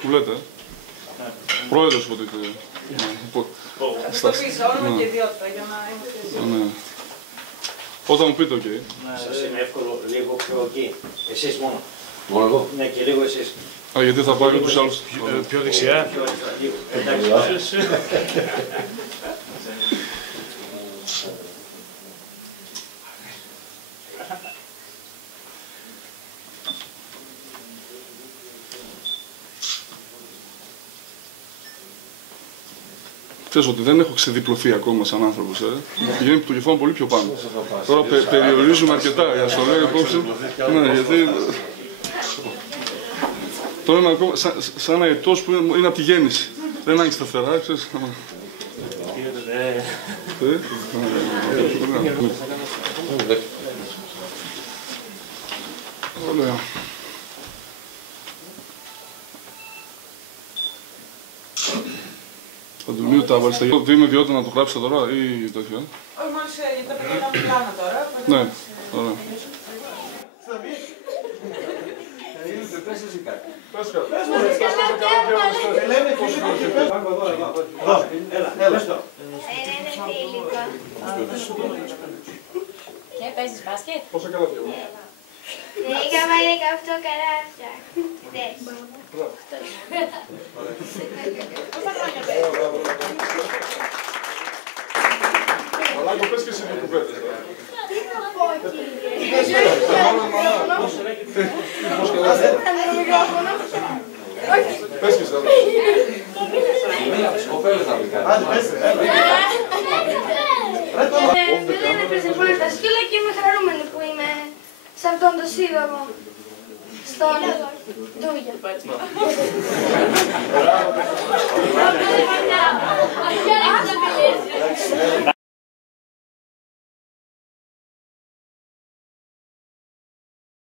Που λέτε, πρόεδρος υποτίθεται. Στο πίσω, όνομα και ιδιότητα για να είμαστε. Όταν μου πείτε, οκ. Σας είναι εύκολο λίγο πιο εκεί. Εσείς μόνο. Μόνο εγώ. Ναι, και λίγο εσείς. Α, γιατί θα πάω και τους άλλους. Πιο δεξιά. Εντάξει. Ξέρεις ότι δεν έχω ξεδιπλωθεί ακόμα σαν άνθρωπος, Πηγαίνει το κεφάλι πολύ πιο πάνω. Τώρα περιορίζουμε αρκετά, για στο λέω υπόψη. Ναι, γιατί... Τώρα είμαι ακόμα σαν ένα ετός που είναι από τη γέννηση. Δεν είναι σταθερά, ξέρεις. Ωραία. Αντωνίου τα βαρισταγιά. Δίνουμε ιδιότητα να το γράψετε τώρα ή τέτοιο, Όχι, μόλις τα παιδιά κάνουν πλάνα τώρα. Ναι, ωραία. Και παίζεις μπάσκετ? Πόσα καλά πιο. Είχα πάει 18 καράβια. Χτες. Πόσα χρόνια παίζεις? Αλλά το πες και εσύ δύο κουβέντες. Τι να πω, Πες και εσύ. Κοπέλες θα πει κάτι. Δεν με πρεσβεύω τα σκύλα και είμαι χαρούμενη που είμαι σε αυτόν τον σύλλογο. Στον Ντούγια.